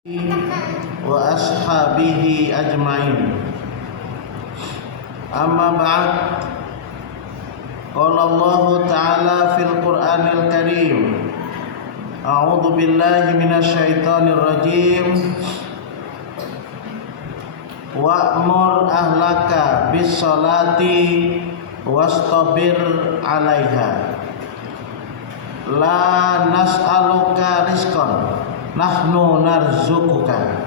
wa ashabihi ajma'in. Amma ba'd. Qala Allah Ta'ala fil Qur'anil Karim. A'udzu billahi minasy syaithanir rajim. Wa'mur ahlaka bis sholati wastabir 'alaiha. La nas'aluka rizqan nahnu narzuquka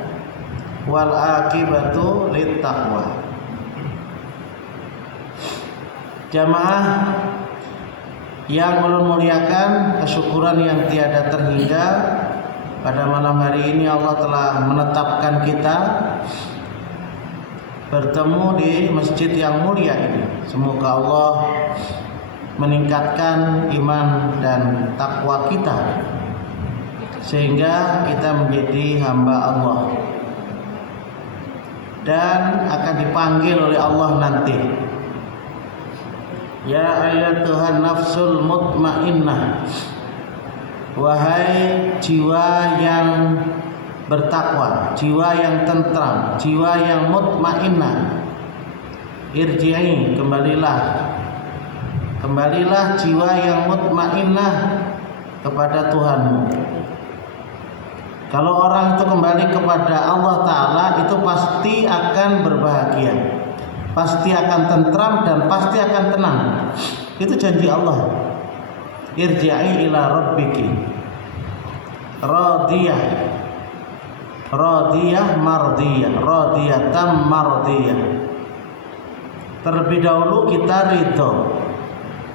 wal akibatu littaqwa. Jamaah yang ulun muliakan, kesyukuran yang tiada terhingga, pada malam hari ini Allah telah menetapkan kita bertemu di masjid yang mulia ini. Semoga Allah meningkatkan iman dan takwa kita sehingga kita menjadi hamba Allah dan akan dipanggil oleh Allah nanti. Ya ayyatuhan nafsul mutmainnah, wahai jiwa yang bertakwa, jiwa yang tentram, jiwa yang mutmainnah, irji'i, kembalilah jiwa yang mutmainnah kepada Tuhanmu. Kalau orang itu kembali kepada Allah Ta'ala, itu pasti akan berbahagia, pasti akan tentram dan pasti akan tenang. Itu janji Allah. Irji'i ila rabbiki radiyah mardiyah, mardiyah. Terlebih dahulu kita ridho.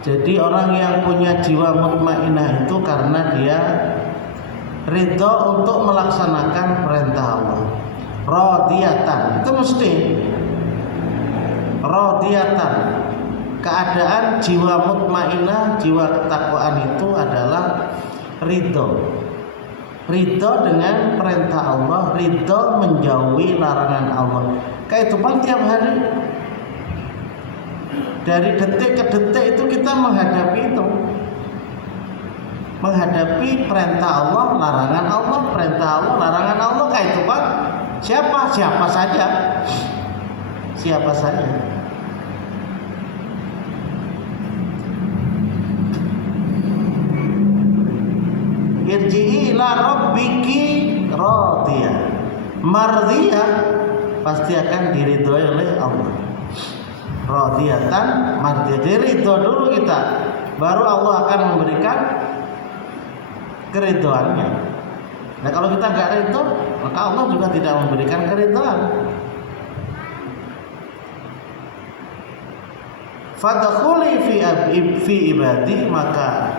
Jadi orang yang punya jiwa mutmainnah itu karena dia ridho untuk melaksanakan perintah Allah. Radiyatan, itu mesti radiyatan. Keadaan jiwa mutmainnah, jiwa ketakwaan itu adalah ridho. Ridho dengan perintah Allah, ridho menjauhi larangan Allah. Kehidupan tiap hari, dari detik ke detik itu kita menghadapi itu. Menghadapi perintah Allah, larangan Allah, perintah Allah, larangan Allah. Kehidupan siapa saja. Siapa saja. Irji'i ila rabbiki radiyah mardiyah, pasti akan diridhoi oleh Allah. Radiyatan mardiyah, jadi ridho dulu kita, baru Allah akan memberikan keridhoannya. Nah kalau kita nggak ridho, maka Allah juga tidak memberikan keridhoan. Fadkhuli fi ibadi, maka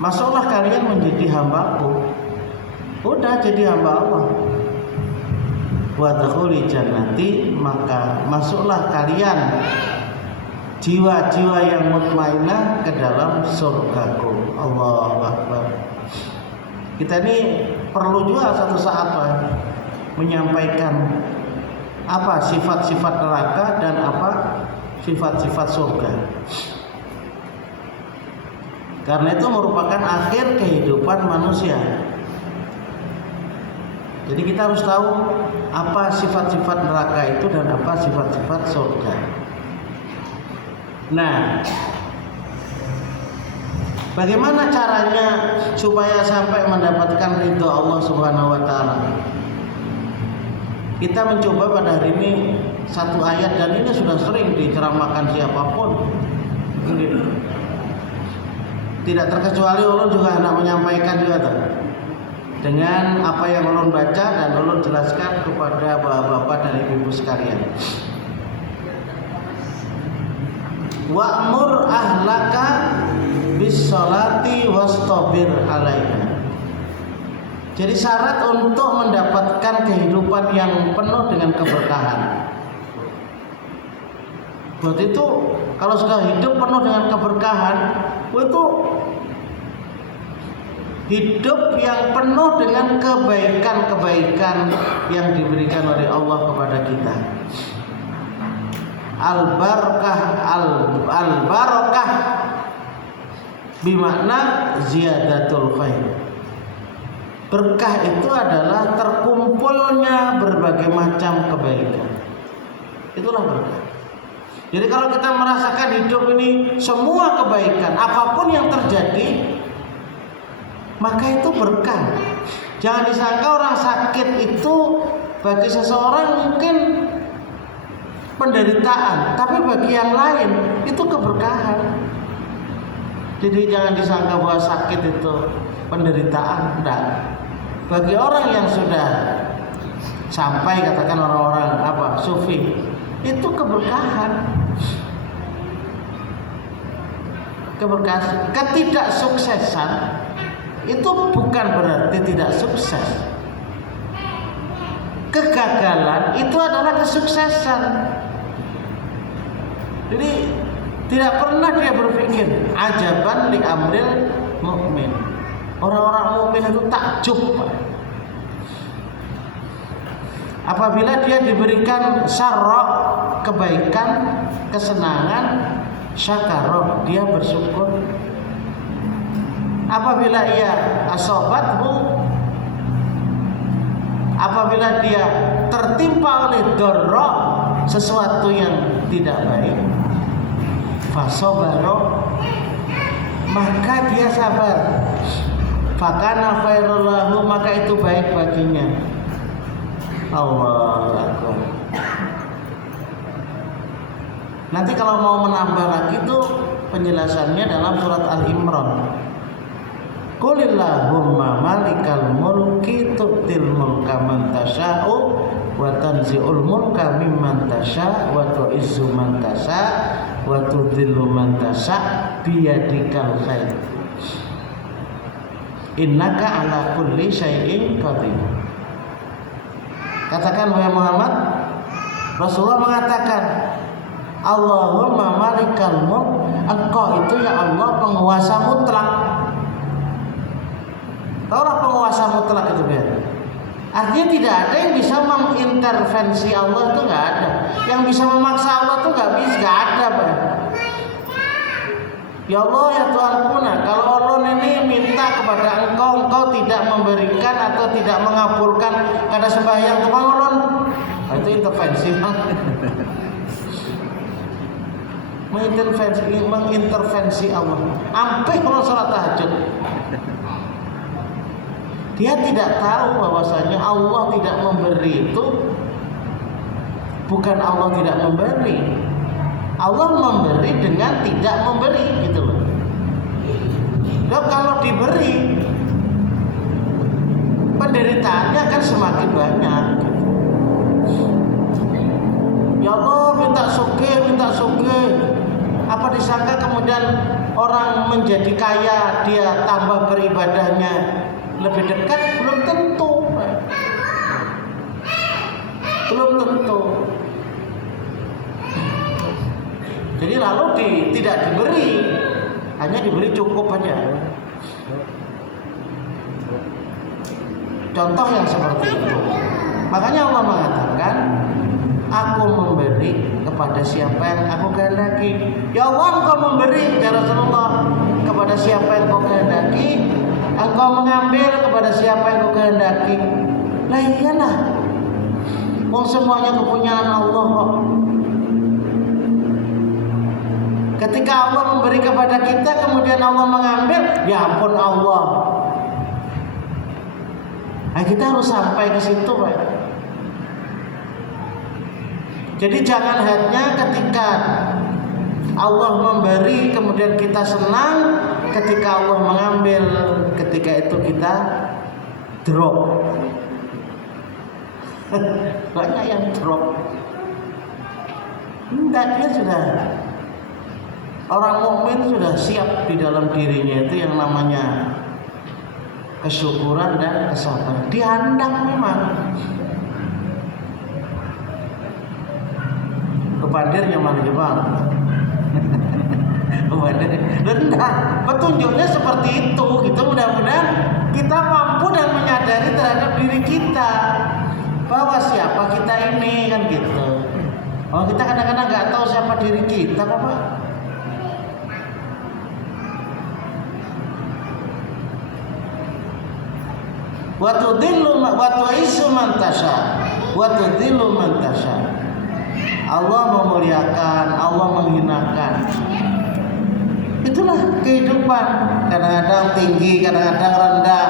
masuklah kalian menjadi hambaku. Udah jadi hamba Allah. Wadkhuli jannati, maka masuklah kalian jiwa-jiwa yang mutmainnah ke dalam surgaku. Allahu Akbar. Kita ini perlu juga satu saat menyampaikan apa sifat-sifat neraka dan apa sifat-sifat surga. Karena itu merupakan akhir kehidupan manusia. Jadi kita harus tahu apa sifat-sifat neraka itu dan apa sifat-sifat surga. Nah, bagaimana caranya supaya sampai mendapatkan ridho Allah Subhanahu wa Ta'ala? Kita mencoba pada hari ini satu ayat, dan ini sudah sering diceramahkan siapapun. Tidak terkecuali ulun juga hendak menyampaikan juga dengan apa yang ulun baca dan ulun jelaskan kepada bapak-bapak dan ibu-ibu sekalian. Wa'mur ahlaka bis sholati wastabir 'alaiha. Jadi syarat untuk mendapatkan kehidupan yang penuh dengan keberkahan. Buat itu kalau sudah hidup penuh dengan keberkahan, itu hidup yang penuh dengan kebaikan-kebaikan yang diberikan oleh Allah kepada kita. Al-barakah bimakna ziyadatul khair. Berkah itu adalah terkumpul berbagai macam kebaikan. Itulah berkah. Jadi kalau kita merasakan hidup ini semua kebaikan, apapun yang terjadi, maka itu berkah. Jangan disangka orang sakit itu bagi seseorang mungkin penderitaan, tapi bagi yang lain itu keberkahan. Jadi jangan disangka bahwa sakit itu penderitaan, enggak. Bagi orang yang sudah sampai, katakan orang-orang sufi, itu keberkahan. Keberkahan. Ketidaksuksesan itu bukan berarti tidak sukses. Kegagalan itu adalah kesuksesan. Jadi tidak pernah dia berpikir ajaban li amril mukmin. Orang-orang mukmin itu takjub apabila dia diberikan syarra, kebaikan, kesenangan, syakarah, dia bersyukur. Apabila ia asobatmu, apabila dia tertimpa oleh dorra, sesuatu yang tidak baik, fasobaro, maka dia sabar. Fakana khairul lahu, maka itu baik baginya. Allahu Akbar. Nanti kalau mau menambah lagi itu penjelasannya dalam surat Al-Imran. Qulillahumma malikal mulki tu'til mulka man tasha'u wa tanzi'ul mulka mimman tasha' wa tu'izzu man tasha' wa tudhillu man tasha' biyadikal khair. Innaka ala kulli syai'in qadir. Katakan wahai Muhammad, Rasulullah mengatakan, Allahumma malikal mulk, engkau itu ya Allah penguasa mutlak. Tahulah penguasa mutlak itu kan? Artinya tidak ada yang bisa mengintervensi Allah, itu nggak ada. Yang bisa memaksa Allah itu nggak bisa, nggak ada, Pak. Ya Allah ya Tuhanku, nah kalau Allah ini minta kepada engkau, engkau tidak memberikan atau tidak mengabulkan karena sembahyang tukang Allah, nah, itu intervensi. mengintervensi Allah. Sampai kalau sholat tahajud, dia tidak tahu bahwasanya Allah tidak memberi itu bukan Allah tidak memberi. Allah memberi dengan tidak memberi, gitu loh. Dan kalau diberi, penderitaannya akan semakin banyak. Ya Allah minta sugih. Apa disangka kemudian orang menjadi kaya, dia tambah beribadahnya lebih dekat? Belum tentu. Belum tentu. Jadi lalu tidak diberi, hanya diberi cukup aja. Contoh yang seperti itu. Makanya Allah mengatakan, aku memberi kepada siapa yang aku kehendaki. Ya Allah, engkau memberi ya Rasulullah kepada siapa yang kau kehendaki, engkau mengambil kepada siapa yang kau kehendaki. Lah iyalah, wong semuanya kepunyaan Allah kok. Ketika Allah memberi kepada kita, kemudian Allah mengambil, ya ampun Allah. Nah, kita harus sampai ke situ, Pak. Jadi jangan hanya ketika Allah memberi, kemudian kita senang, ketika Allah mengambil, ketika itu kita drop. Banyak yang drop. Enggak, dia sudah, orang mukmin sudah siap di dalam dirinya itu yang namanya kesyukuran dan kesabaran. Dihandap memang. Kepandirnya mana gimana? Kepandir rendah. Petunjuknya seperti itu. Gitu mudah-mudahan kita mampu dan menyadari terhadap diri kita bahwa siapa kita ini, kan gitu. Oh, kita kadang-kadang nggak tahu siapa diri kita kok, Pak. wa tudillu wa tu'izzu man tasya wa tudillu man tasya. Allah memuliakan, Allah menghinakan. Itulah kehidupan. Kadang-kadang tinggi, kadang-kadang rendah.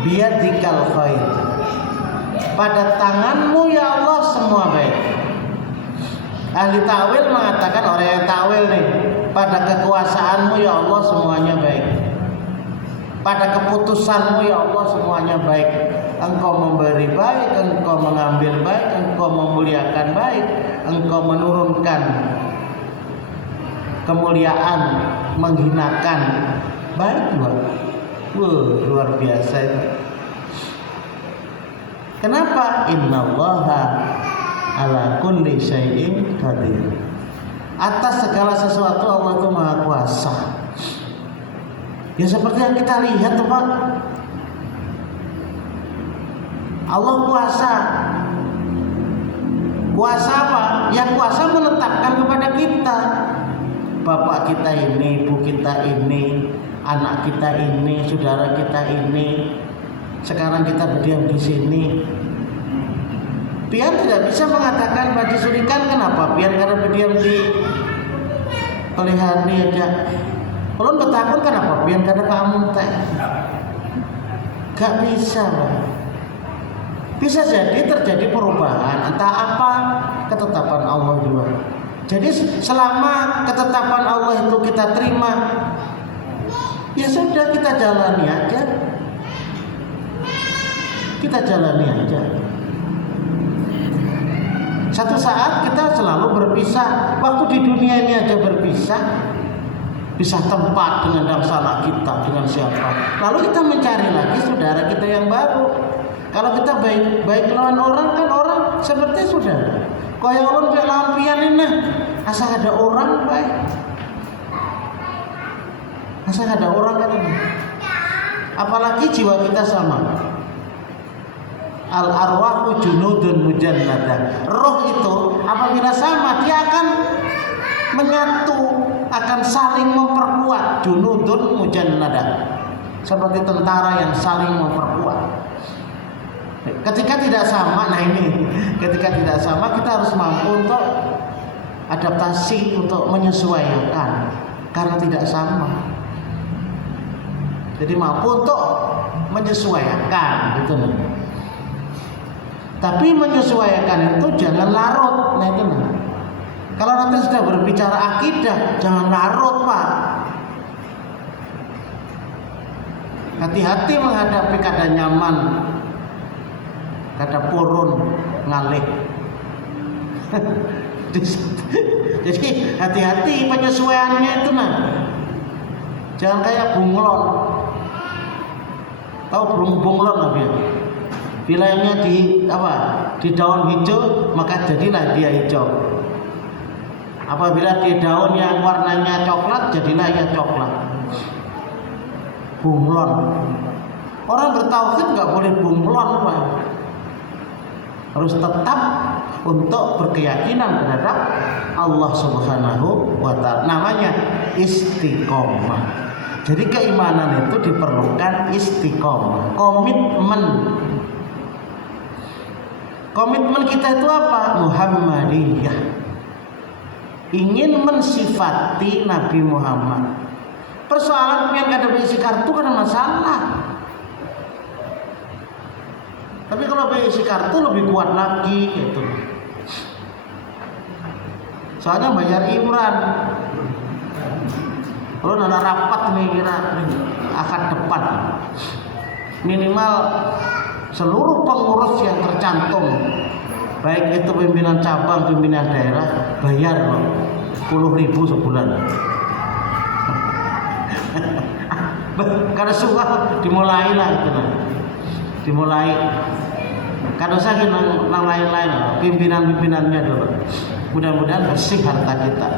Biyadikal khair. Pada tanganmu ya Allah semua baik. Ahli takwil mengatakan, orang yang takwil nih, pada kekuasaanmu ya Allah semuanya baik. Pada keputusanmu ya Allah semuanya baik. Engkau memberi baik, engkau mengambil baik, engkau memuliakan baik, engkau menurunkan kemuliaan, menghinakan baik juga. Luar biasa itu. Kenapa? Innallaha ala kulli syai'in qadir. Atas segala sesuatu Allah itu Maha Kuasa. Ya seperti yang kita lihat, Pak. Allah kuasa. Kuasa apa? Ya kuasa menetapkan kepada kita. Bapak kita ini, ibu kita ini, anak kita ini, saudara kita ini. Sekarang kita berdiam di sini. Pian tidak bisa mengatakan bagi surikan kenapa Pian karena berdiam di pelihari aja. Kalau bertakun kenapa Pian karena kamu teh. Gak bisa, Pak. Bisa jadi terjadi perubahan, entah apa ketetapan Allah juga. Jadi selama ketetapan Allah itu kita terima, ya sudah kita jalani aja. Kita jalani aja. Satu saat kita selalu berpisah. Waktu di dunia ini aja berpisah. Pisah tempat dengan salah kita, dengan siapa. Lalu kita mencari lagi saudara kita yang baru. Kalau kita baik lawan orang, kan orang seperti saudara. Kaya orang kayak lampian ini, asal ada orang baik. Asal ada orang kan. Apalagi jiwa kita sama. Al arwahu junudun mujannada. Roh itu apabila sama dia akan menyatu, akan saling memperkuat. Junudun mujannada. Seperti tentara yang saling memperkuat. Ketika tidak sama, nah ini, ketika tidak sama kita harus mampu untuk adaptasi, untuk menyesuaikan karena tidak sama. Jadi mampu untuk menyesuaikan gitu. Tapi menyesuaikan itu jangan larut, nah itu nah. Kalau nanti sudah berbicara akidah, jangan larut, Pak. Hati-hati menghadapi keadaan nyaman, kata purun ngalih. Jadi hati-hati penyesuaiannya itu nah. Jangan kayak bunglon. Tahu bunglon nggak dia? Wilayahnya di apa? Di daun hijau maka jadilah dia hijau. Apabila di daun yang warnanya coklat jadilah ia coklat. Bunglon. Orang bertauhid nggak boleh bunglon, Pak. Harus tetap untuk berkeyakinan terhadap Allah Subhanahu wa Ta'ala. Namanya istiqomah. Jadi keimanan itu diperlukan istiqomah, komitmen. Komitmen kita itu apa? Muhammadiyah. Ingin mensifati Nabi Muhammad. Persoalan yang ada isi kartu kan masalah. Tapi kalau isi kartu lebih kuat lagi gitu. Soalnya bayar iuran. Kalau ada rapat nih kira akad depan. Minimal seluruh pengurus yang tercantum, baik itu pimpinan cabang, pimpinan daerah, bayar loh 10.000 sebulan. Karena suah dimulai lah itu lah. Dimulai. Karena saya nang lain-lain, pimpinan-pimpinannya dulu. Mudah-mudahan bersih harta kita.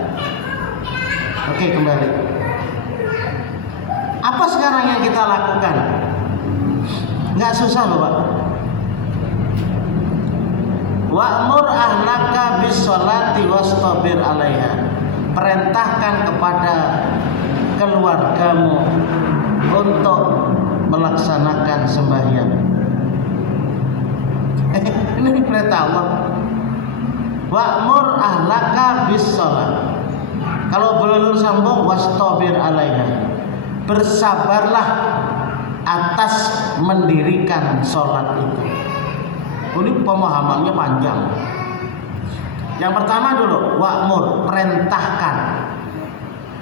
Oke, kembali. Apa sekarang yang kita lakukan? Nggak susah loh, Pak. Wa'mur ahlaka bis sholati wastabir 'alaiha. Perintahkan kepada keluargamu untuk melaksanakan sembahyang. Ini perintah Allah. Wa'mur ahlaka bis shalah. Kalau belum sambung wastabir 'alaiha. Bersabarlah atas mendirikan sholat itu. Ini pemahamannya panjang. Yang pertama dulu, wa'mur, perintahkan.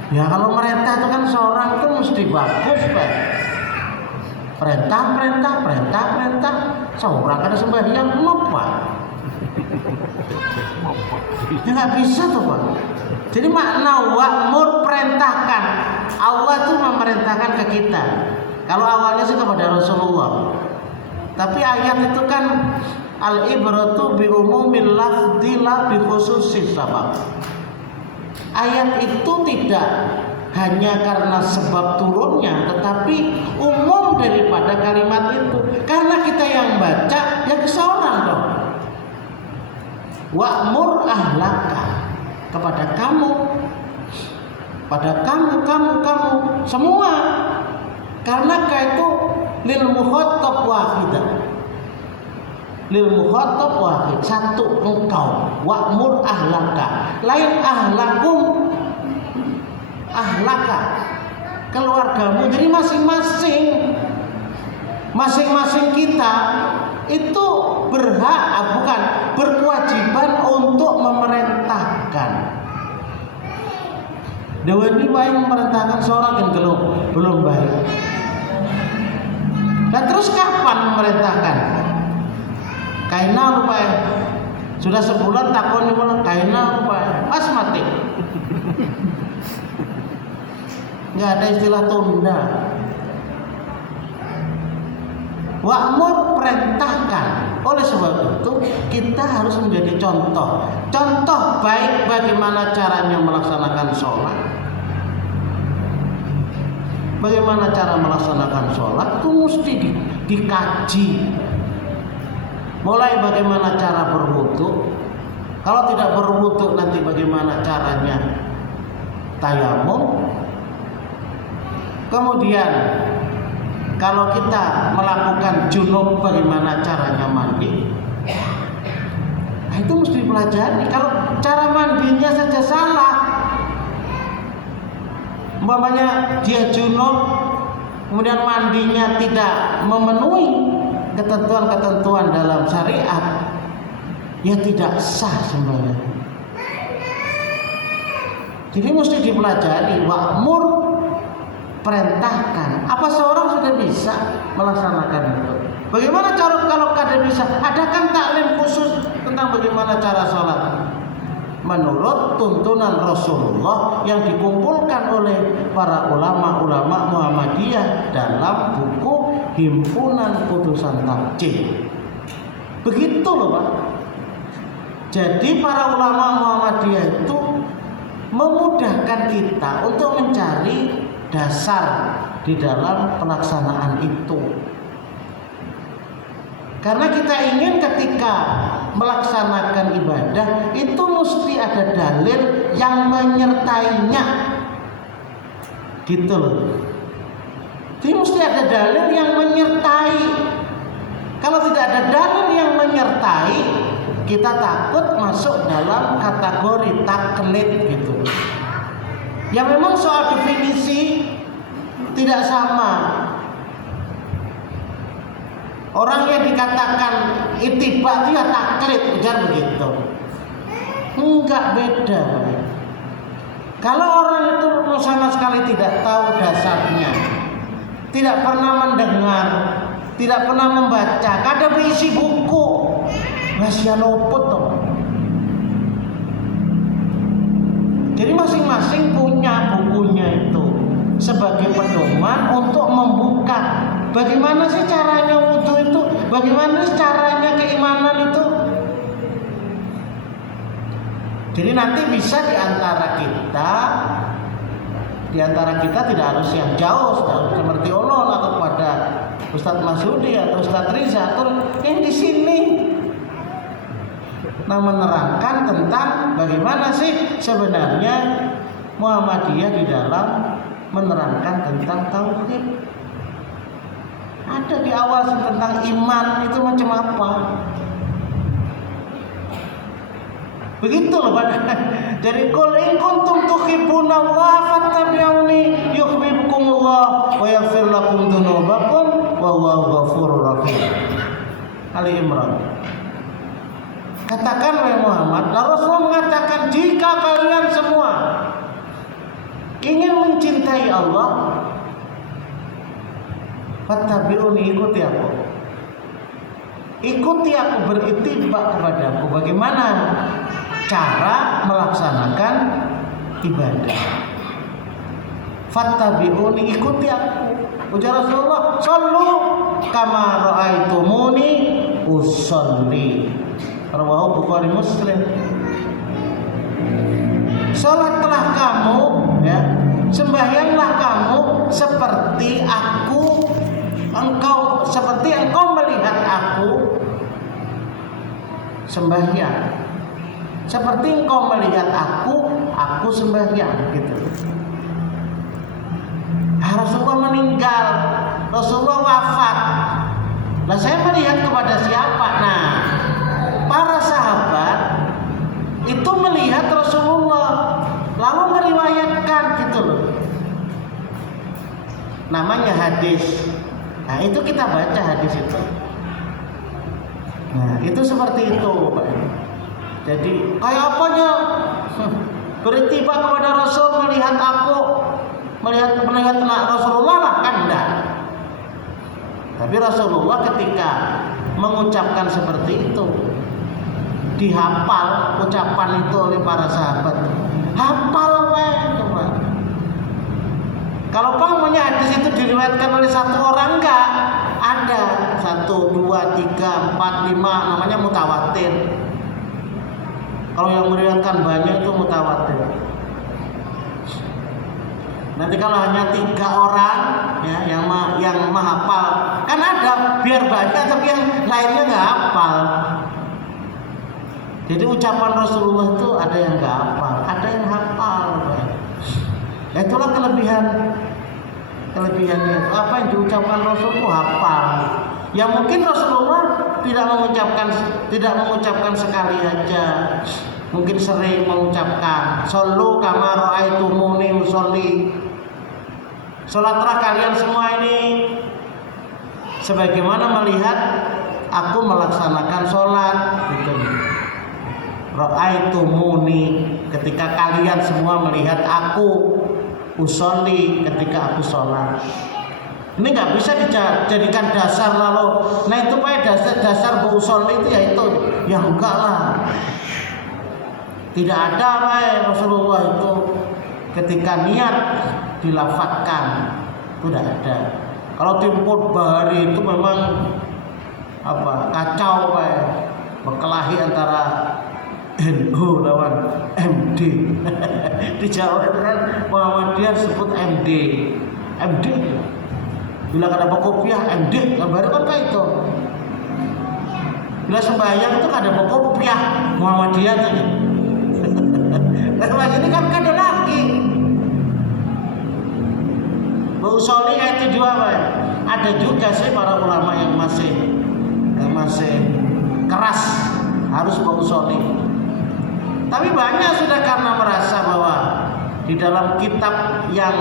Ya kalau merintah itu kan seorang itu mesti bagus, Pak. Perintah. Seorang kada sembahyang apa? Ya nggak bisa tuh, Pak. Jadi makna wa'mur, perintahkan. Allah itu memerintahkan ke kita. Kalau awalnya sih kepada Rasulullah. Tapi ayat itu kan al-ibratu bi umumil lafdzi la bi khususis sabab. Ayat itu tidak hanya karena sebab turunnya, tetapi umum daripada kalimat itu. Karena kita yang baca, ya seorang dong. Wa'mur ahlaka, kepada kamu, pada kamu semua. Karena itu lil mukhatab wahidah. Lil mukhatab wahid, satu engkau. Wa'mur ahlaka, lain ahlakum, ahlaka, keluargamu. Jadi masing-masing kita itu berkewajiban untuk memerintahkan. Dewa ini baik memerintahkan seorang yang belum baik. Dan terus kapan memerintahkan? Kaina lupa, sudah sebulan takon ini kaina lupa, pas mati. Nggak ada istilah tunda. Wa'mur, perintahkan. Oleh sebab itu kita harus menjadi contoh baik bagaimana caranya melaksanakan sholat. Bagaimana cara melaksanakan sholat itu mesti dikaji. Mulai bagaimana cara berwudu. Kalau tidak berwudu nanti bagaimana caranya tayamum. Kemudian kalau kita melakukan junub bagaimana caranya mandi. Nah, itu mesti dipelajari. Kalau cara mandinya saja salah, umpamanya dia junub kemudian mandinya tidak memenuhi ketentuan-ketentuan dalam syariat, ya tidak sah sembahyang. Jadi mesti dipelajari. Wa'mur, perintahkan. Apa seorang sudah bisa melaksanakan itu? Bagaimana cara kalau kada bisa? Ada kan taklim khusus tentang bagaimana cara sholat menurut tuntunan Rasulullah yang dikumpulkan oleh para ulama-ulama Muhammadiyah dalam buku Himpunan Putusan Tarjih. Begitu loh, Pak. Jadi para ulama Muhammadiyah itu memudahkan kita untuk mencari dasar di dalam pelaksanaan itu. Karena kita ingin ketika melaksanakan ibadah itu mesti ada dalil yang menyertainya. Gitu loh. Jadi mesti ada dalil yang menyertai. Kalau tidak ada dalil yang menyertai, kita takut masuk dalam kategori taklid gitu. Ya memang soal definisi tidak sama. Orang yang dikatakan ittiba itu ya taklid, ujar begitu. Enggak, beda. Kalau orang itu sama sekali tidak tahu dasarnya, tidak pernah mendengar, tidak pernah membaca, kada berisi buku, masih luput toh. Jadi masing-masing punya bukunya itu sebagai pedoman untuk membuka bagaimana sih caranya wudhu itu, bagaimana sih caranya keimanan itu. Jadi nanti bisa di antara kita tidak harus yang jauh, seperti Olon atau pada Ustadz Masudi atau Ustadz Riza, atau yang di sini. Nah, menerangkan tentang bagaimana sih sebenarnya Muhammadiyah di dalam menerangkan tentang tauhid. Ada di awal tentang iman itu macam apa. Begitu loh Pak. Jadi qul in kuntum tuhibbunallaha fattabi'uni yuhibbukumullah wa yaghfir lakum dzunubakum wallahu ghafurur rahim. Ali Imran. Katakan wahai Muhammad, Rasulullah mengatakan jika kalian semua ingin mencintai Allah, fattabi'uni, ikuti aku. Ikuti aku, beritibak kepadaku. Bagaimana cara melaksanakan ibadah? Fattabi'uni, ikuti aku. Ujar Rasulullah, "Shallu kama ra'aitumuni usolli." Rawahu Bukhari Muslim. Salatlah kamu, ya, sembahyanglah kamu seperti engkau melihat aku sembahyang. Seperti engkau melihat aku sembahyang, gitu. Rasulullah meninggal, Rasulullah wafat. Nah, saya melihat kepada siapa? Nah, para sahabat itu melihat Rasulullah, lalu meriwayatkan, gitu loh. Namanya hadis. Nah, itu kita baca hadis itu. Nah, itu seperti itu, Pak. Jadi kayak apanya? Beritiba kepada Rasul, melihat Rasulullah lah, kan enggak. Tapi Rasulullah ketika mengucapkan seperti itu, dihafal ucapan itu oleh para sahabat. Hafal coba. Kalau pamannya hadis itu diriwayatkan oleh satu orang, enggak ada 1, 2, 3, 4, 5, namanya mutawatir. Kalau yang meriwayatkan banyak itu mutawatir. Nanti kalau hanya 3 orang, ya, yang menghafal, kan ada biar banyak tapi yang lainnya nggak hafal. Jadi ucapan Rasulullah itu ada yang nggak hafal, ada yang hafal. Itulah kelebihannya. Apa yang diucapkan Rasul itu hafal. Ya mungkin Rasulullah tidak mengucapkan sekali aja. Mungkin sering mengucapkan shallu kama ra'aitumuni usolli. Salatlah kalian semua ini sebagaimana melihat aku melaksanakan sholat, gitu. Ra'aitumuni, ketika kalian semua melihat aku usolli, ketika aku sholat. Ini nggak bisa dijadikan dasar lalu. Nah itu Pak, dasar bu usolli itu ya itu, ya enggak lah. Tidak ada Pak, Rasulullah itu ketika niat dilafadzkan itu tidak ada. Kalau di Bahari itu memang kacau Pak, berkelahi antara NU lawan MD. Di Jawa kan Muhammadiyah sebut MD. Bila ada kopiah MD, baru kan kayak itu. Bila sembahyang itu ada kopiah Muhammadiyah tadi. Nah, ini kan ada lagi. Usolli itu juga Pak. Ada juga sih para ulama yang masih keras harus usolli. Tapi banyak sudah karena merasa bahwa di dalam kitab yang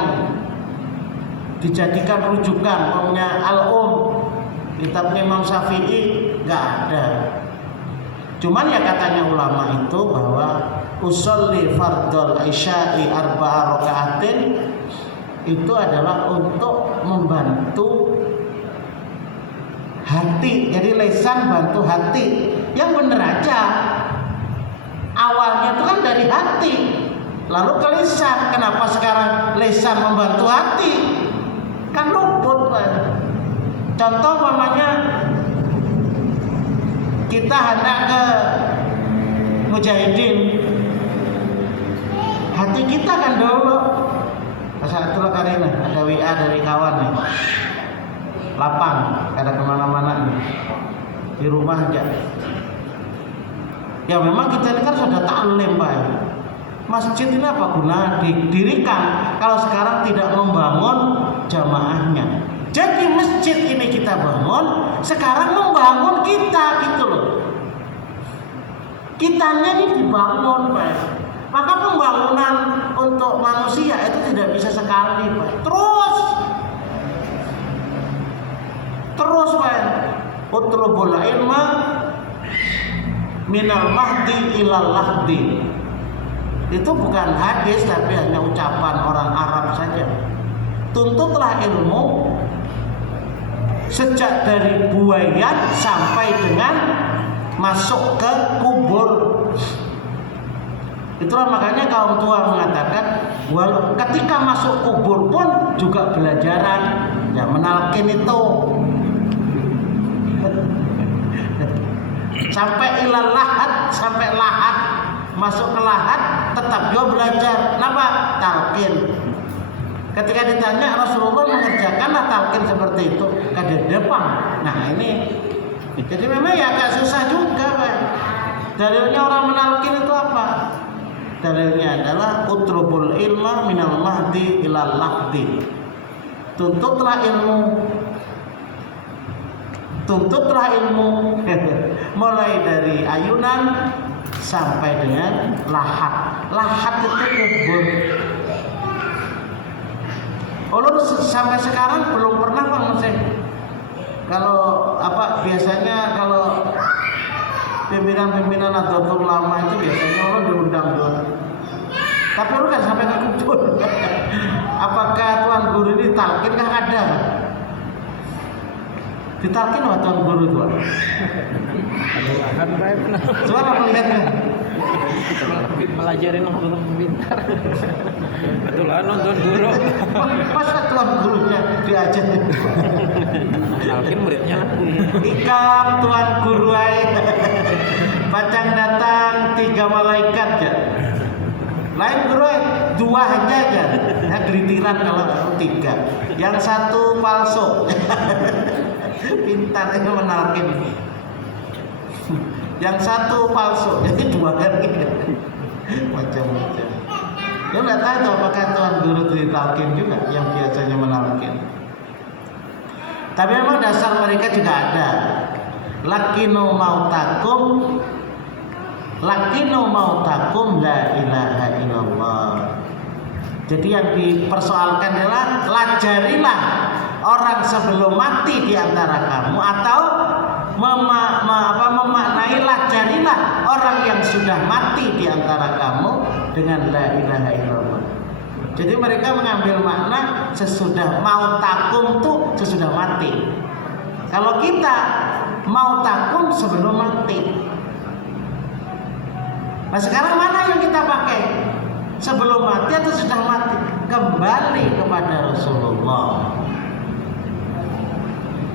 dijadikan rujukan, punya kitabnya Imam Syafi'i, nggak ada. Cuman ya katanya ulama itu bahwa usolli fardhol isya'i arba'a raka'atin itu adalah untuk membantu hati. Jadi lisan bantu hati. Yang bener aja. Awalnya itu kan dari hati, lalu ke lisan. Kenapa sekarang lisan membantu hati? Kan luput Pak. Contoh mamanya kita hendak ke Mujahidin, hati kita kan dulu. Itulah karena ada WA dari kawan nih, lapang, ada kemana-mana nih, di rumah aja. Ya memang kita ini kan sudah taklim Pak. Masjid ini apa guna didirikan kalau sekarang tidak membangun jamaahnya? Jadi masjid ini kita bangun, sekarang membangun kita gitu loh. Kitanya ini dibangun, Pak. Maka pembangunan untuk manusia itu tidak bisa sekali, Pak. Terus, Pak. Utlubul ilma minal mahdi ilal lahdi. Itu bukan hadis tapi hanya ucapan orang Arab saja. Tuntutlah ilmu sejak dari buayan sampai dengan masuk ke kubur. Itulah makanya kaum tua mengatakan ketika masuk kubur pun juga belajaran, ya menalkin itu sampai ilal lahat, sampai lahat, masuk ke lahat tetap dia belajar. Kenapa? Talqin. Ketika ditanya Rasulullah mengerjakanlah talqin seperti itu ke depan. Nah ini, jadi memang ya agak susah juga, Pak. Dalilnya orang menalqin itu apa? Dalilnya adalah utrubul ilma minal mahdi ilal lahdi. Tuntutlah ilmu mulai dari ayunan sampai dengan lahat. Lahat itu kubur. Ulun sampai sekarang belum pernah, Pak Musik. Kalau biasanya kalau pimpinan atau ulama itu biasanya ulun diundang doang. Tapi ulun kan sampai ke kubur. Apakah tuan guru ini talqin kah ada? Ditalqin sama tuan guru itu? Suara melihatnya. Melajarin orang pintar. Itulah nonton guru. Masa tuan gurunya diajar? Talqin muridnya. Ikam tuan guru aja. Pacang datang 3 malaikat ya. Lain guru 2 aja. Nah, gelitiran kalau 3. Yang 1 palsu. Pintar itu menalkin. Yang 1 palsu, jadi 2 kali. Macam-macam. Ya nggak tahu apakah tuan guru ditalkin juga yang biasanya menalkin. Tapi memang dasar mereka juga ada. Lakinu mautakum la ilaha illallah. Jadi yang dipersoalkan adalah lajarilah orang sebelum mati di antara kamu, atau memaknai lajarilah orang yang sudah mati di antara kamu dengan la ilaha illallah. Jadi mereka mengambil makna sesudah mautakum tuh sesudah mati. Kalau kita mautakum sebelum mati. Nah sekarang mana yang kita pakai? Sebelum mati atau sudah mati? Kembali kepada Rasulullah.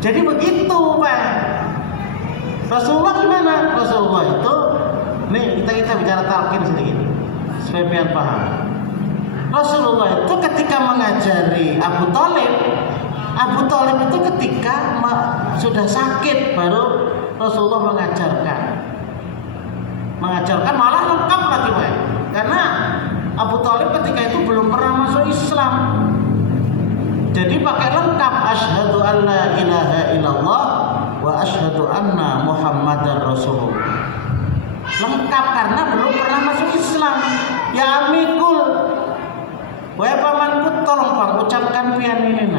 Jadi begitu, Pak. Rasulullah gimana? Rasulullah itu, nih kita bicara talqin sedikit supaya biar paham. Rasulullah itu ketika mengajari Abu Thalib itu ketika sudah sakit baru Rasulullah mengajarkan malah lengkap lagi, Pak. Karena Abu Thalib ketika itu belum pernah masuk Islam. Jadi pakai lengkap, asyhadu an la ilaha illallah wa asyhadu anna Muhammadar Rasulullah. Lengkap karena belum pernah masuk Islam. Ya amikul, wahai pamanku, tolong Pak ucapkan pian ini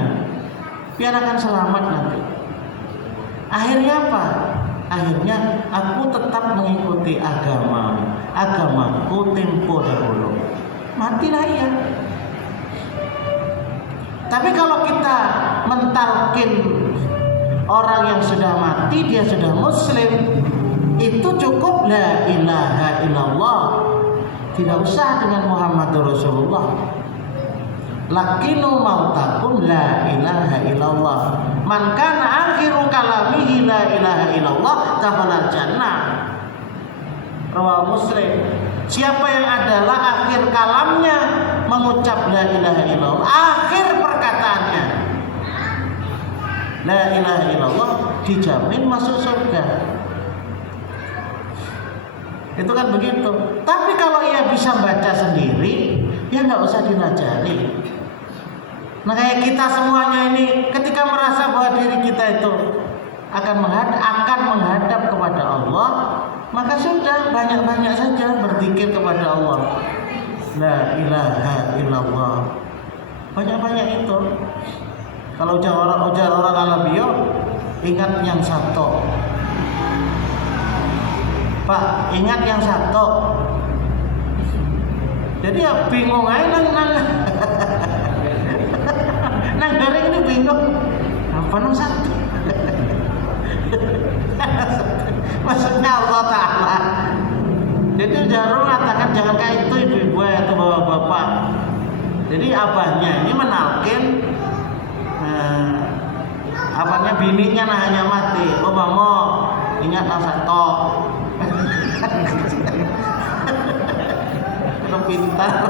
pian akan selamat nanti. Akhirnya apa? Akhirnya aku tetap mengikuti agamaku tempo dahulu. Matilah ia. Tapi kalau kita mentalkin orang yang sudah mati, dia sudah muslim, itu cukup la ilaha illallah. Tidak usah dengan Muhammadur Rasulullah. Lakinu mautakum la ilaha illallah. Man kana akhiru kalamihi la ilaha illallah dakhala jannah. Rawahu Muslim. Siapa yang adalah akhir kalamnya mengucap la ilaha illallah, akhir perkataannya la ilaha illallah, dijamin masuk surga. Itu kan begitu. Tapi kalau ia bisa baca sendiri, ya nggak usah dilajari. Nah kayak kita semuanya ini ketika merasa bahwa diri kita itu akan menghadap kepada Allah, maka sudah banyak-banyak saja berzikir kepada Allah. La ilaha illallah. Banyak-banyak itu. Kalau ujar orang Alabio, ingat yang satu. Pak, ingat yang satu. Jadi ya bingung aja nang dari ini bingung. Apa nang satu? Maksudnya Allah Ta'ala. Jadi Jarul mengatakan jangan kayak itu ibu-ibu atau bapak-bapak. Jadi abahnya ini menalkin abahnya bininya nah hanya mati. Oh mamo ingat satu. Pintar.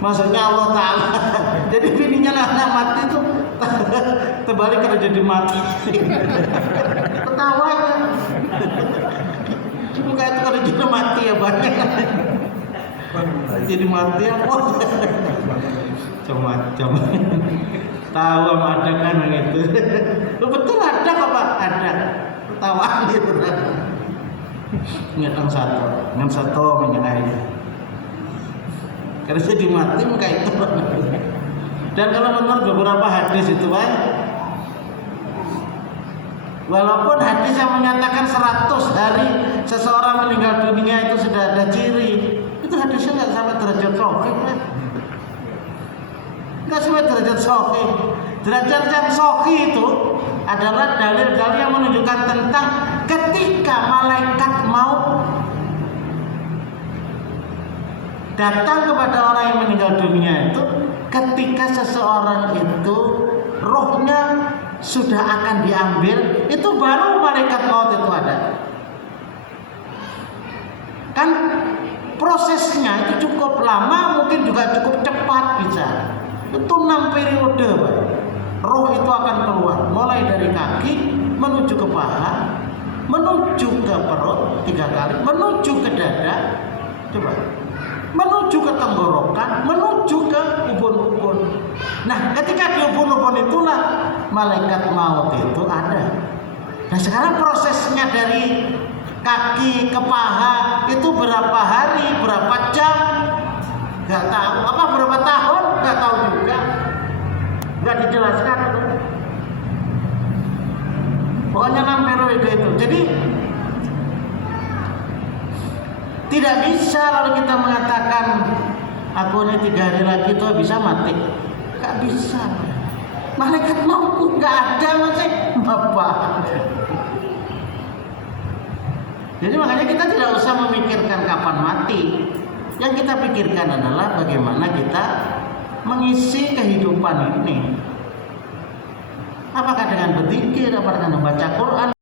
Maksudnya Allah Ta'ala. Jadi bininya anak mati itu terbalik kalau jadi mati. Ketawa ya. Bukan itu kalau jadi mati ya banyak. Jadi mati ya macam-macam. Tahu ada kan gitu. Betul ada kok Pak, ada. Ketawa gitu. Ingat yang satu menyalahi. Karena jadi mati muka itu. Dan kalau menurut beberapa hadis itu Pak, walaupun hadis yang menyatakan 100 hari seseorang meninggal dunia itu sudah ada ciri, itu hadisnya nggak sampai derajat sahih Pak. Nggak sampai derajat sahih. Derajat yang sahih itu adalah dalil-dalil yang menunjukkan tentang ketika malaikat maut datang kepada orang yang meninggal dunia itu, ketika seseorang itu rohnya sudah akan diambil, itu baru malaikat maut itu ada. Kan prosesnya itu cukup lama, mungkin juga cukup cepat bisa. Itu 6 periode Pak. Roh itu akan keluar mulai dari kaki menuju ke paha, menuju ke perut 3 kali, menuju ke dada, coba, menuju ke tenggorokan, menuju ke ubun-ubun. Nah, ketika di ubun-ubun itulah malaikat maut itu ada. Nah, sekarang prosesnya dari kaki ke paha itu berapa hari, berapa jam? Gak tahu. Apa berapa tahun? Gak tahu juga. Gak dijelaskan. Pokoknya 6 periode itu. Jadi tidak bisa lalu kita mengatakan aku ini 3 hari lagi itu bisa mati. Gak bisa. Malaikat maut gak ada masih Bapak. Jadi makanya kita tidak usah memikirkan kapan mati. Yang kita pikirkan adalah bagaimana kita mengisi kehidupan ini. Apakah dengan berzikir, apakah dengan membaca Quran,